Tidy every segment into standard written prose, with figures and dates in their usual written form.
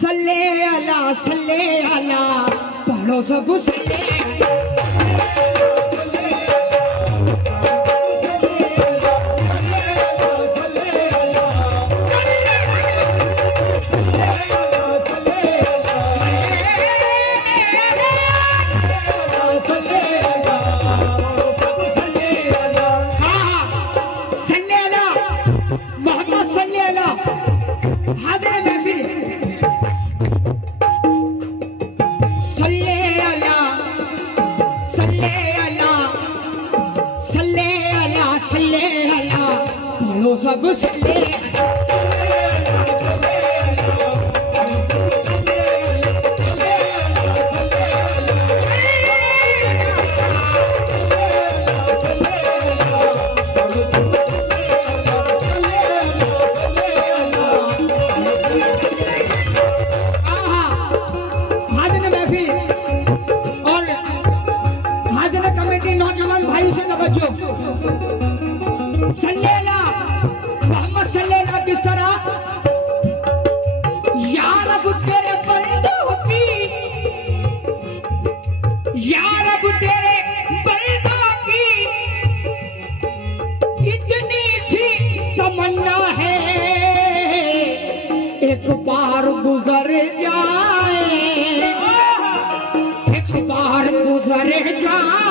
सल्ले अला पढ़ो सब सल्ले सब सल्ले कमेटी नौजवान भाई से तवज्जो मोहम्मद सल्लल्लाहु किस तरह या रब तेरे बंदों की या रब तेरे बंदों की इतनी सी तमन्ना है एक बार गुजर जाए एक बार गुजर जाए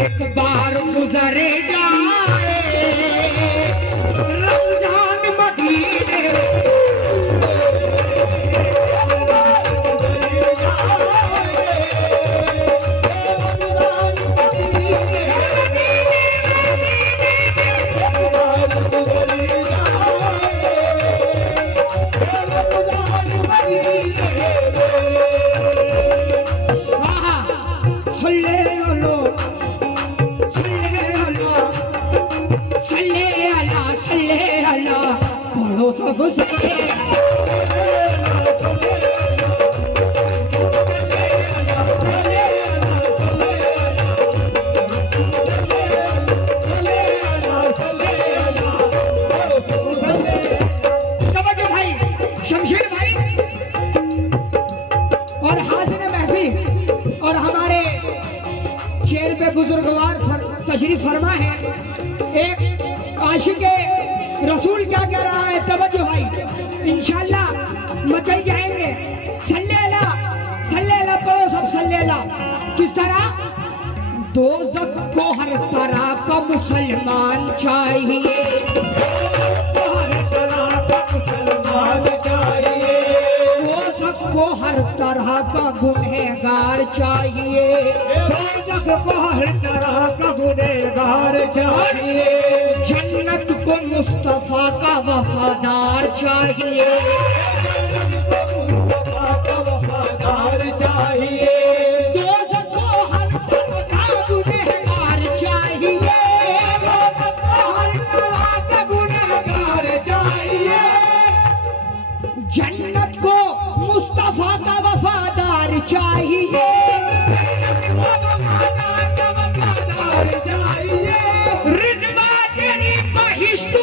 एक बार गुजरे जाए रमजान मदीने सब सल्ले भाई शमशेर भाई और हाजिर महफिल और हमारे शेर पे बुजुर्गवार तशरीफ फरमा है। एक आशिक़े रसूल क्या कह रहा है, तवज्जो भाई, इंशाल्लाह मचल जाएंगे। सल्ले अला पढ़ो सब सल्ले अला। किस तरह दोज़ख को हर तरह का मुसलमान चाहिए, हर तरह का मुसलमान चाहिए, दोज़ख को हर तरह का गुनहगार चाहिए, दोज़ख को हर तरह का गुनहगार चाहिए, जन्नत को मुस्तफा का वफादार चाहिए, मुस्तफा का वफादार चाहिए, दोज़ख को हर तरह का गुनहगार चाहिए, दोज़ख को हर तरह का गुनहगार चाहिए, जन्नत को मुस्तफा का वफादार चाहिए,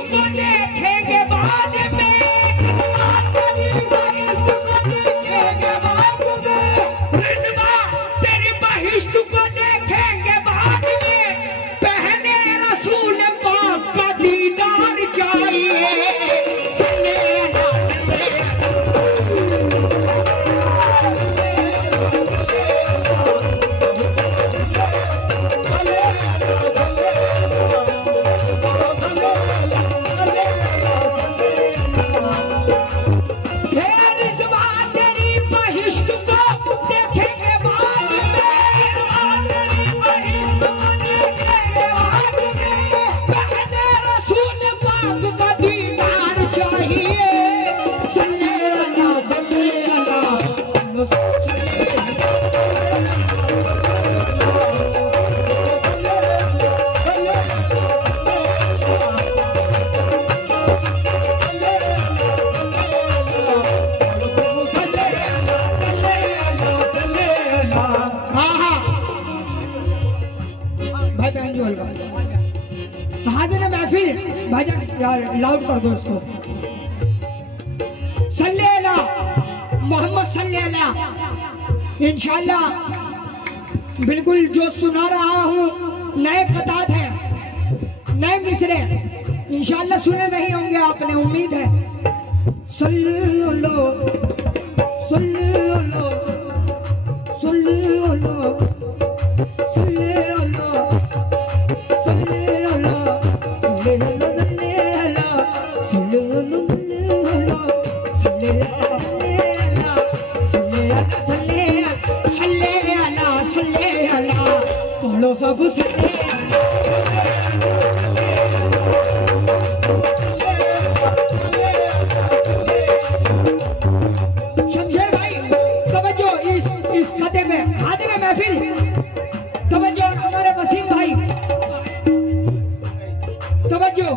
को देखेंगे बाद में, रिज़वा तेरी बहिश्त को देखेंगे बाद में, पहले रसूल पाक का दीदार चाहिए। बार लाउड कर दो इसको। सल्ले अला मोहम्मद सल्ले अला। इंशाल्लाह बिल्कुल जो सुना रहा हूँ नए खतात है, नए मिसरे इंशाल्लाह सुने नहीं होंगे आपने, उम्मीद है। सल्लो सल्लो सल्लो सल्लो सब शमशेर भाई तवज्जो इस खते में हाजिर महफिल तवज्जो, और हमारे वसीम भाई तवज्जो,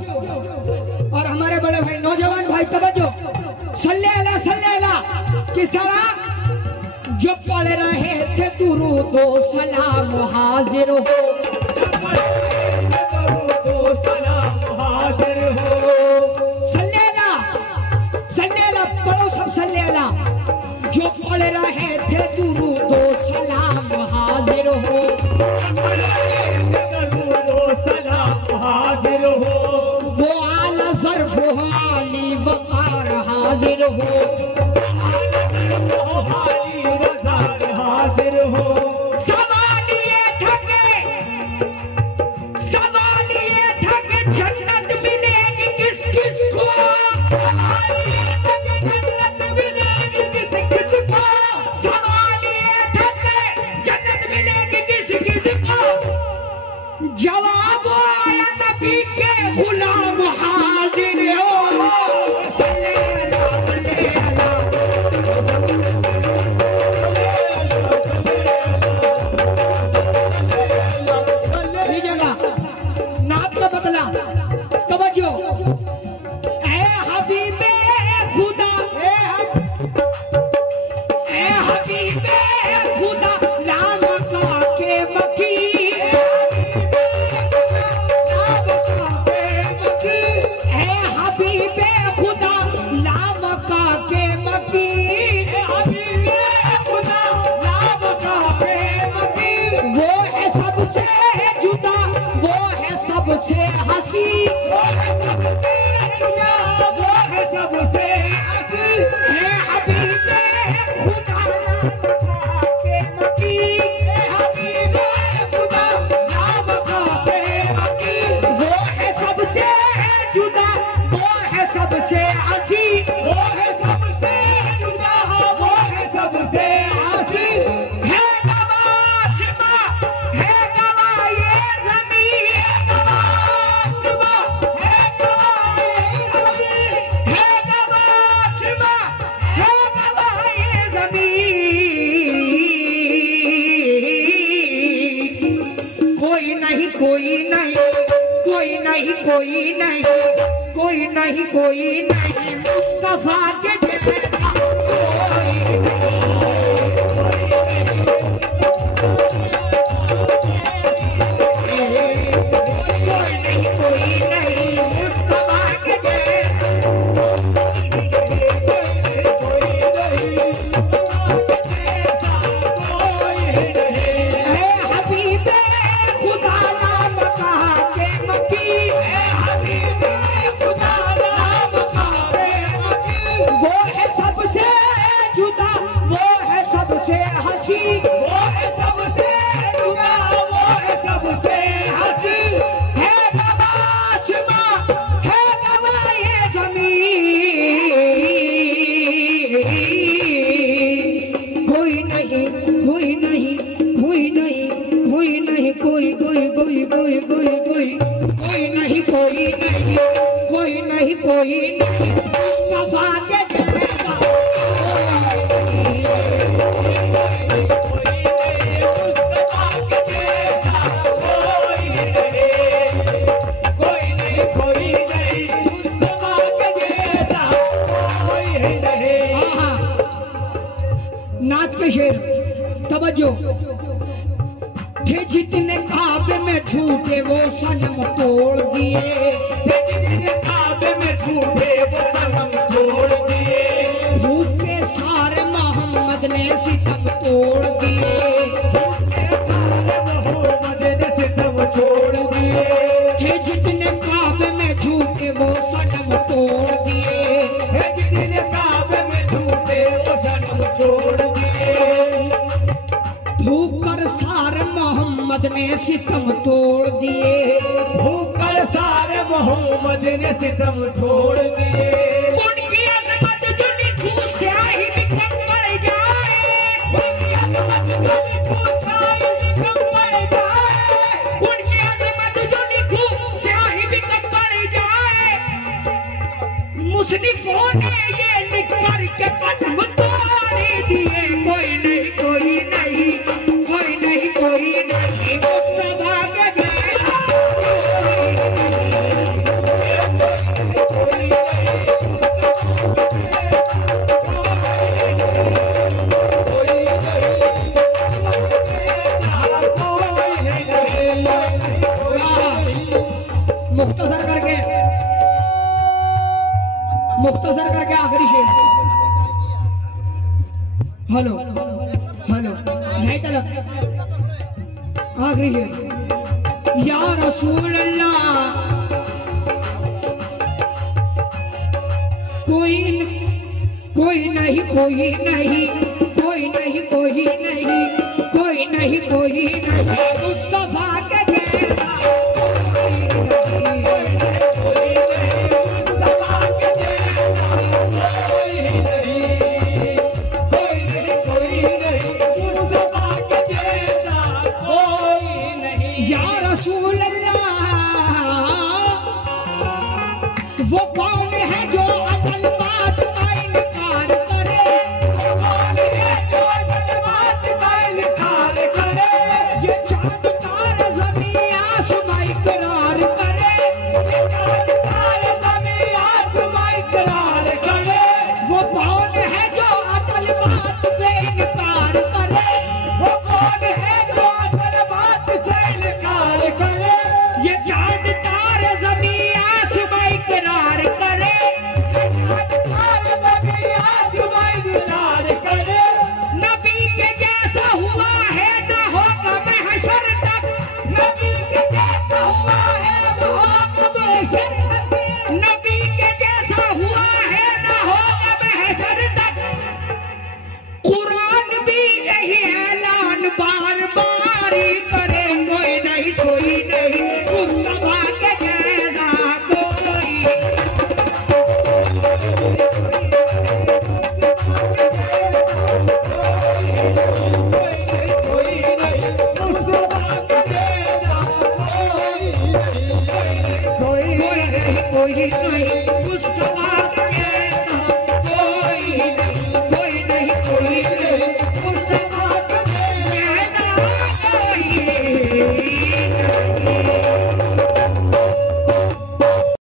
और हमारे बड़े भाई नौजवान भाई तवज्जो। सल्ले अला किस तरह जो पढ़ रहे थे दुरूदो सलाम हाजिर हो, सल्ले अला पढ़ो सब सल्ले अला। जो पढ़ रहे थे दुरूदो सलाम हाजिर हो, हाजिर हो वो आला ज़र्फ़ हो आली वक़ार हाजिर हो, जवाब आया नबी के गुलाम हाजिर हो। सल्ले अला ये जगह नात का बदला तवज्जो। ऐ हबीबे खुदा, ऐ हबीबे खुदा नाम का के मकी, सबसे हंसी वो है सबसे जुदा, वो है सबसे हंसी। है हबीबे खुदा नाम के मकी, है हबीबे खुदा नाम के मकी। वो है सबसे जुदा, वो है सबसे हंसी, वो है सबसे जुदा, वो है सबसे हंसी। है नवाशिमा, है गवा ये ज़मीन, कोई नहीं कोई नहीं कोई नहीं कोई नहीं कोई नहीं कोई नहीं मुस्तफा के जैसा कोई नहीं कोई नहीं मुस्तफा के कोई नहीं मुस्तफा के जैसा मुस्तफा के जैसा कोई नहीं मुस्तफा के जैसा कोई नहीं। नात के शेर तवज्जो। थे जितने काबे में झूठे वो सनम तोड़ दिए, थे जितने काबे में झूठे वो सनम छोड़ दिए। भूखे सारे मोहम्मद ने सितम तोड़ दिए। झूठे सारे मोहम्मद ने सितम छोड़ दिए। थे जितने काबे में झूठे वो सनम तोड़ दिए। जितने काबे में झूठे वो सनम छोड़ दिए। भूकर सारे मोहम्मद ने सितम तोड़ दिए। भूकर सारे मोहम्मद ने सितम छोड़ दिए। उनकी अजमत जो लिखूं स्याही भी कम पड़ जाए। उनकी अजमत जो लिखूं स्याही भी कम पड़ जाए। उनकी अजमत जो लिखूं स्याही भी कम पड़ जाए। मुसनिफों ने ये लिख कर के कदम तोड़ दिए। कोई नहीं कोई नहीं कोई नहीं कोई नहीं मुस्तफा के जैसा कोई नहीं मुख्तसर करके आखिरी शेर। हेलो हेलो नहीं तलब आखिरी शेर। या रसूल अल्लाह कोई नहीं कोई नहीं कोई नहीं कोई नहीं कोई नहीं कोई नहीं मुस्तफा के जैसा वो कौन है जो अकल बात का इनकार करे। वो कौन है जो अकल बात का इनकार करे। ये चांद तारे ज़मीं आसमां इकरार करे। ये चांद तारे ज़मीं आसमां इकरार करे। वो कौन है जो अकल बात पे इनकार करे। वो कौन है जो अकल बात से इनकार करे। ये चांद तारे ज़मीं आसमां इकरार करे। नबी के जैसा हुआ है न होगा महशर तक। नबी के जैसा हुआ है न होगा महशर तक। नबी के जैसा हुआ है न होगा महशर तक। कुरान भी यही ऐलान बार बार करे। कोई नहीं कोई नहीं मुस्तफा के जैसा कोई। कोई नहीं मुस्तफा के जैसा कोई नहीं। कोई नहीं कोई नहीं मुस्तफा के जैसा कोई नहीं कोई नहीं कोई नहीं।